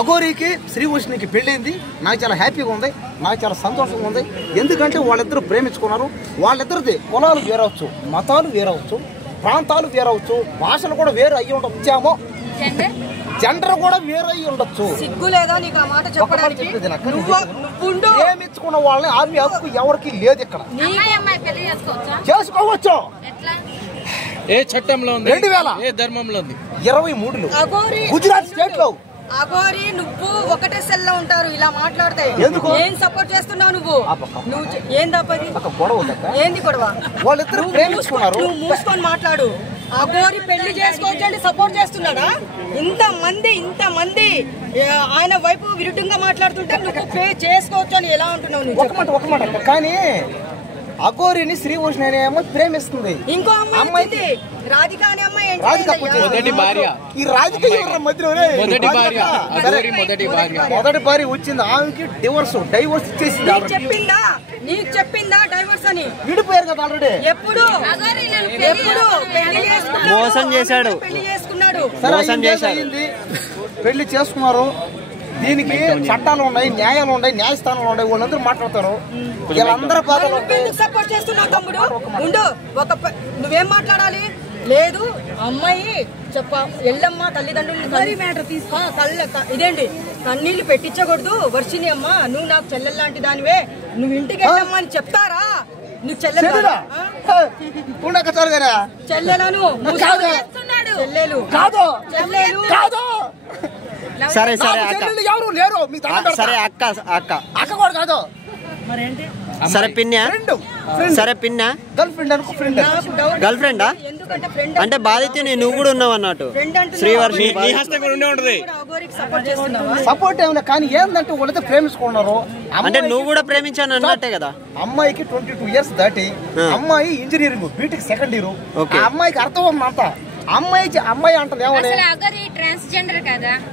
అఘోరికి శ్రీకృష్ణునికి పెళ్ళింది. నాకు చాలా హ్యాపీగా ఉంది, నాకు చాలా సంతోషంగా ఉంది. ఎందుకంటే వాళ్ళిద్దరూ ప్రేమించుకున్నారు. వాళ్ళిద్దరిది కులాలు వేరవచ్చు, మతాలు వేరవచ్చు, ప్రాంతాలు వేరవచ్చు, భాషలు కూడా వేరు అయ్యి ఉండొచ్చామో, జెండర్ కూడా వేరు అయ్యి ఉండొచ్చు. సిగ్గు లేదా నీకు ఆ మాట చెప్పడానికి? ప్రేమించుకున్న వాళ్ళని ఆపే హక్కు ఎవరికి లేదు ఇక్కడ. చేసుకోవచ్చు. ఏ చట్టంలో ఉంది? 2000 ఏ ధర్మంలో ఉంది? 23లో గుజరాత్ స్టేట్ లో. అఘోరి నువ్వు ఒకటే సెల్ లో ఉంటారు ఇలా మాట్లాడితే. ఏం సపోర్ట్ చేస్తున్నావు నువ్వు? ఏంది ఏంది గొడవ? వాళ్ళిద్దరు ప్రేమించుకున్నారు. నువ్వు మూసుకొని మాట్లాడు. అఘోరి పెళ్లి చేసుకోవచ్చండి సపోర్ట్ చేస్తున్నాడా? ఇంతమంది ఆయన వైపు విరుద్ధంగా మాట్లాడుతుంటే నువ్వు చేసుకోవచ్చు అని ఎలా ఉంటున్నావు నువ్వు? ఒక మాట కానీ అఘోరిని శ్రీకృష్ణ అనే అమ్మాయి ప్రేమిస్తుంది. ఇంకో అమ్మాయి రాధిక అనే అమ్మాయి మొదటి భార్య. ఈ రాజకీయ మధ్యలోనే మొదటి భార్య వచ్చింది. ఆమెకి డైవర్స్ ఇచ్చేసింది. నీకు చెప్పిందా డైవర్స్ అని? విడిపోయారు కదా ఆల్రెడీ. ఎప్పుడు మోసం చేశాడు, పెళ్లి చేసుకున్నాడు. పెళ్లి చేసుకున్నారు. దీనికి చట్టాలు ఉన్నాయి, న్యాయాలు ఉన్నాయి, న్యాయస్థానాలు ఉన్నాయి. వాళ్ళందరూ మాట్లాడతారు. వీళ్ళందరూ సపోర్ట్ చేస్తున్నావు తమ్ముడు. ఉండు, నువ్వేం మాట్లాడాలి? లేదు అమ్మాయి ఎల్లమ్మ తల్లిదండ్రులు మ్యాటర్ ఇదేంటి కన్నీళ్లు పెట్టించకూడదు. వర్షిని అమ్మ నువ్వు నాకు చెల్లెలు లాంటి దానివే, నువ్వు ఇంటికి వెళ్ళమ్మా అని చెప్తారా? నువ్వు చెల్లెలను సరే ఎవరు లేరు. సరే అక్క కూడా కాదు. సరే పిన్నా, సరే పిన్నా గర్ల్ ఫ్రెండా? అంటే బాధితుని నువ్వు కూడా ఉన్నావు అన్నట్టు. శ్రీవర్షి సపోర్ట్ ఏమన్నా కానీ ఏంటంటే వాళ్ళతో ప్రేమించుకున్నారు. అంటే నువ్వు కూడా ప్రేమించాను అన్నట్టే కదా. అమ్మాయికి 22 ఇయర్స్ దాటి, అమ్మాయి ఇంజనీరింగ్ బీటెక్ సెకండ్ ఇయర్. అమ్మాయికి అర్థం అంతా. అమ్మాయి అంటది ఏమని?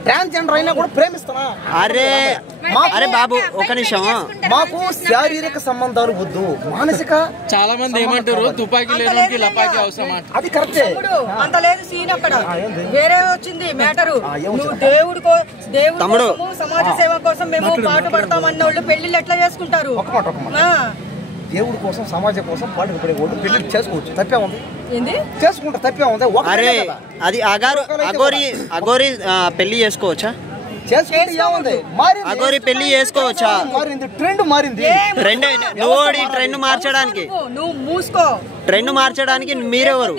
ట్రాన్స్జెండర్ అయినా కూడా ప్రేమిస్తున్నా. అరే బాబు ఒక నిమిషం, మాకు శారీరక సంబంధాలు వద్దు, మానసిక. చాలా మంది ఏమంటారు తుపాకీ లేనికి లపాకీ అవసరం. అది కరెక్టే. అంత లేదు సీన్ అక్కడ. వేరే వచ్చింది మ్యాటరు. దేవుడు సమాజ సేవ కోసం మేము పాటు పడతామన్న వాళ్ళు పెళ్లిళ్ళు ఎట్లా చేసుకుంటారు? దేవుడి కోసం సమాజం కోసం పాటుపడే వాళ్ళు పెళ్లి చేసుకోవచ్చు. తప్పే ఉంది? చేసుకుంటే తప్పే ఉంది. అది అఘోరి పెళ్లి చేసుకోవచ్చా? అఘోరి పెళ్లి చేసుకోవచ్చా? ట్రెండ్ మారింది. ట్రెండ్ మార్చడానికి నువ్వు మూసుకో. ట్రెండ్ మార్చడానికి మీరెవరు?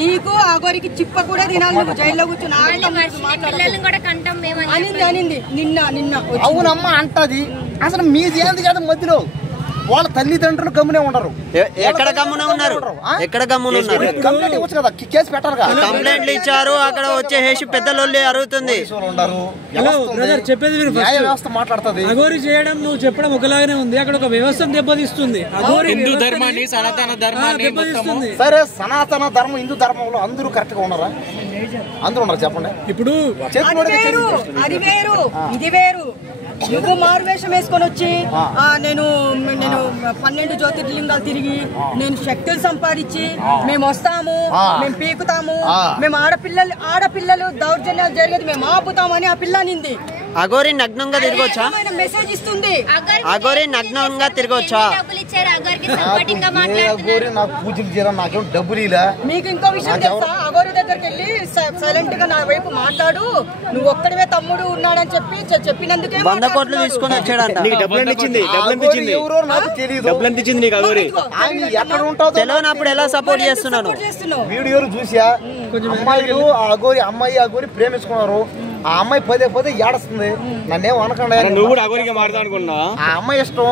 నీకు అఘోరికి చిప్ప కూడా తినాలి. నువ్వు జైల్లో కూర్చుని అనింది నిన్న. అవునమ్మా అంటది. అసలు మీది ఏంది కదా మధ్యలో. వాళ్ళ తల్లిదండ్రులు గమ్మునే ఉండరు. ఎక్కడ గమ్మునే ఉన్నారు? కంప్లైంట్ ఇవ్వచ్చు కదా, కేసు పెట్టారు కదా. కంప్లైంట్లు ఇచ్చారు, అక్కడ వచ్చేసి పెద్ద లొల్లి అరుగుతుంది. చెప్పేది వ్యవస్థ మాట్లాడుతుంది. అఘోరి చేయడం నువ్వు చెప్పడం ఒకలాగానే ఉంది, అక్కడ ఒక వ్యవస్థ దెబ్బతీస్తుంది. హిందూ ధర్మాన్ని, సనాతన ధర్మాన్ని దెబ్బతీస్తుంది. సరే, సనాతన ధర్మం హిందూ ధర్మంలో అందరూ కరెక్ట్ గా ఉన్నారా? అందరూ ఉన్నారు చెప్పండి. ఇప్పుడు అది వేరు, ఇది వేరు. నువ్వు మారువేషం వేసుకొని వచ్చి నేను 12 జ్యోతిర్లింగాలు తిరిగి నేను శక్తులు సంపాదించి మేము వస్తాము, మేము పీకుతాము, మేము ఆడపిల్లలు దౌర్జన్యాలు జరిగేది మేము ఆపుతామని ఆ పిల్ల నింది. అఘోరి నగ్నంగా తిరగొచ్చా? మెసేజ్ ఇస్తుంది. అఘోరి నగ్నంగా తిరగొచ్చా? నాకు పూజలు చేయడం నాకేం డబ్బులు ఇలా. మీకు ఇంకో విషయం తెలుసా? అఘోరి దగ్గరికి వెళ్ళి సైలెంట్ గా నా వైపు మాట్లాడు, నువ్వు ఒక్కడివే తమ్ముడు ఉన్నాడని చెప్పినందుకే 100 కోట్లు తీసుకొని వచ్చాడంట. తెలియనప్పుడు ఎలా సపోర్ట్ చేస్తున్నాను? వీడియోలు చూసా అమ్మాయిలు అఘోరి ప్రేమించుకున్నారు. ఆ అమ్మాయి పదే ఏడుస్తుంది. నన్నేం అనకుండా నువ్వు కూడా అఘోరిగా మారుతా అనుకున్నా. ఆ అమ్మాయి ఇష్టం.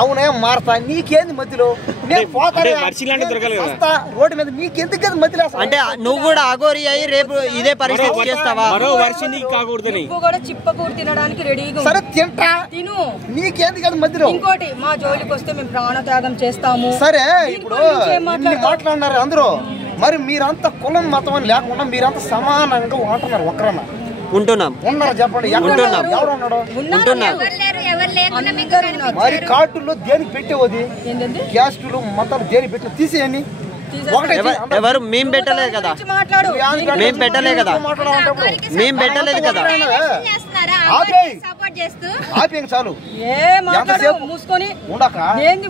అవునే మారతా, నీకేంది మధ్యలో? నేను రోడ్డు మీద నీకెందుకు మధ్యలో? అంటే నువ్వు కూడా అఘోరి అయ్యి రేపు ఇదే పరిస్థితి చేస్తావా? చిప్పకూడు తినడానికి రెడీగా. సరే తింటా, తిను, నీకేంది కదా మధ్యలో? ఇంకోటి, మా జోలికి వస్తే మేము ప్రాణత్యాగం చేస్తాము. సరే, ఇప్పుడు మాట్లాడినారు అందరూ. మరి మీరంతా కులం మతం అని లేకుండా మీరంతా సమానంగా ఉంటున్నారు. ఒక్కరన్నా ఉంటున్నాం చెప్పండి. ఎవరు ఉన్నాడు? మరి కార్డుల్లో దేనికి పెట్టేవది? క్యాస్టులు మతాలు దేనికి పెట్టిన తీసేయని. ఒకటే ఎవరు మేము పెట్టలేదు కదా, మాట్లాడు. మేము పెట్టలే కదా, మేము పెట్టలేదు కదా. ఆపేం చాలు ఏ మాట్లాడు మూసుకొని ఉండక ఏంది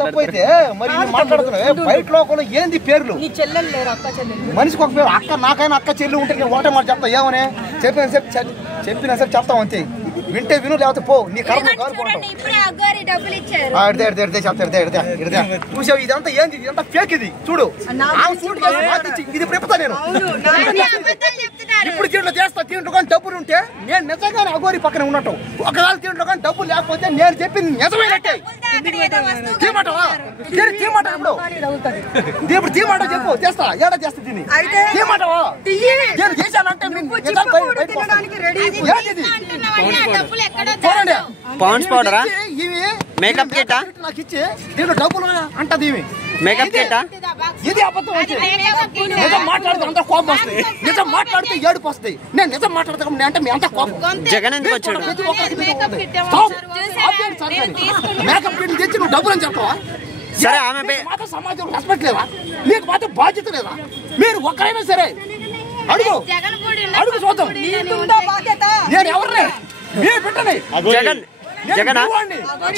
తప్పైతే మరి మాట్లాడుతున్నావు. బయట లోకంలో ఏంది పేర్లు? నీ చెల్లెలు లేరు, అక్క చెల్లెలు. మనిషికి ఒక పేరు. అక్క నాకైనా అక్క చెల్లి ఉంటే నేను ఒకటే మాట చెప్తా. ఏమని చెప్పినా సేపు చెప్తావు అంతే. వింటే విను, లేకపోతే పో. నీ కర్మ చూసావు ఇదంతా ఏంది? ఇదంతా ఫేక్. ఇది చూడు, ఇది చెప్తా నేను. ఇప్పుడు దీంట్లో చేస్తా. దీంట్లో కానీ డబ్బులు ఉంటే నేను నిజంగానే అగోరి పక్కన ఉన్నట్టు. ఒకవేళ దీంట్లో కానీ డబ్బులు లేకపోతే నేను చెప్పింది నిజమైనట్టే. తీయమంటావా? ఇప్పుడు తీయమాట చెప్పు, చేస్తా. ఏడా చేస్తా దీన్ని? తీయమంటావా? నేను చేశానంటే పాండ్స్ పౌడరా, మేకప్ కిట్, నాకు ఇచ్చి దీంట్లో డబ్బులు అంటది. మేకప్ కిట్ ఇది అబద్ధం. నిజం మాట్లాడితే అంత కోపం వస్తుంది. నిజం మాట్లాడితే ఏడుపు వస్తుంది. నేను నిజం మాట్లాడతా అంటే మీ అంత కోపం. జగన్ ఎందుకు వచ్చాడు? మేకప్ కిట్ తెచ్చి నువ్వు డబ్బులు అని చెప్తావా? సరే, ఆమె మాత్రం సమాజం రెస్పెక్ట్ లేదా? మీకు మాత్రం బాధ్యత లేదా? మీరు ఒక్కరైనా సరే అడుగు అడుగు చూద్దాం. నేను ఎవరిని? మీ బిడ్డని. జగన్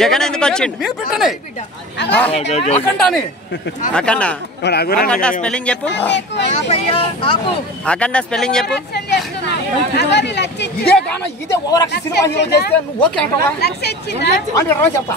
జగన్ ఎందుకు వచ్చిండు? మీ బిడ్డని. అఖండాని. అఖండ స్పెల్లింగ్ చెప్పు. అఖండ స్పెల్లింగ్ చెప్పు. ఇదే గాన ఇదే ఓవర్ యాక్షన్ సినిమా హీరో చేస్తే నువ్వు ఓకే అంటావా? అంటే చెప్తా.